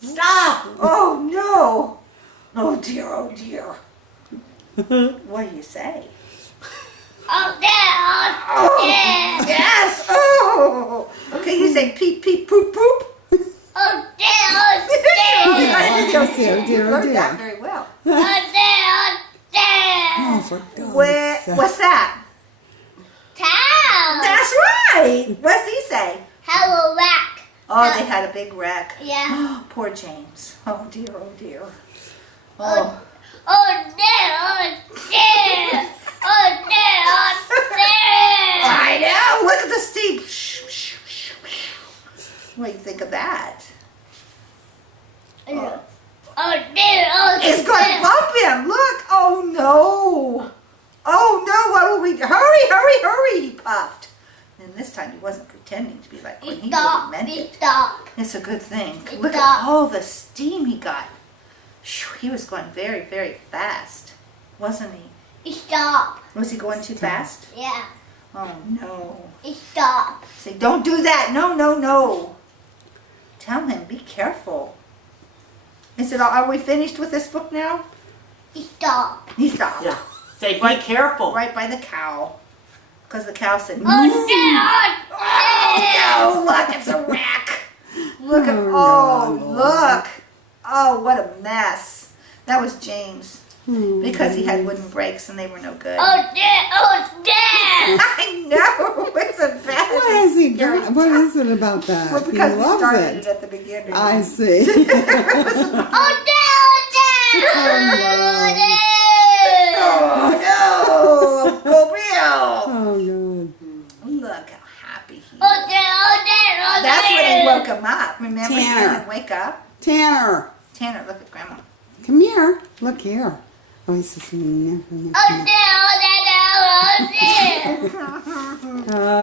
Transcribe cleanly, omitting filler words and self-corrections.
Stop! Oh no! Oh dear, oh dear. What do you say? Oh, there. Oh, Yeah. yes! Oh! Okay, you say peep, peep, poop, poop. Oh, there. Oh, you There. gotta do Oh, the- dear, you dear, learned that dear. very well. Oh, there. Oh, There. for God's Where, sake. what's that? Town. That's right! What's he say? Hello, rack. Oh, they had a big wreck. Yeah. Poor James. Oh dear, oh dear. Oh. Oh, there. Oh, there. Oh, there. Oh, there. I know! Look at the steep. What do you think of that? Oh, there. Oh, It's going to there. bump him! Look! Oh no! Oh no! What will we do? Hurry, hurry, hurry! He puffed. And this time he wasn't pretending to be like when he really Stop. meant it. Stop. It's a good thing. It Look stopped. at all the steam he got. Phew, he was going very, very fast, wasn't he? Stop. Was he going too fast? Yeah. Oh no. Stop. Say, don't do that. No, no, no. Tell him, be careful. Is it all, are we finished with this book now? Stop. He stopped. Yeah. Say, be careful. Right by the cow. Because the cow said, Oh, "Moo." there. Oh, no, look, it's a wreck. Look at, Oh, oh, no, look. Oh, what a mess. That was James. Hmm. Because he had wooden brakes and they were no good. Oh, there. Oh, there. I know. It's a bad. What has he scary done? What time. is it about that? Well, He because we loves started it it. at the beginning. I see. Oh, there. Oh, there. Oh, no. Uncle Bill. Oh, God. Look how happy he is. Oh, there. Oh, there. Oh, That's when there. he woke him up. Remember, he Tanner. didn't wake up. Tanner, Tanner, look at Grandma. come here. Look here. Oh, he says, Oh, there. Oh, there. Oh, there. uh,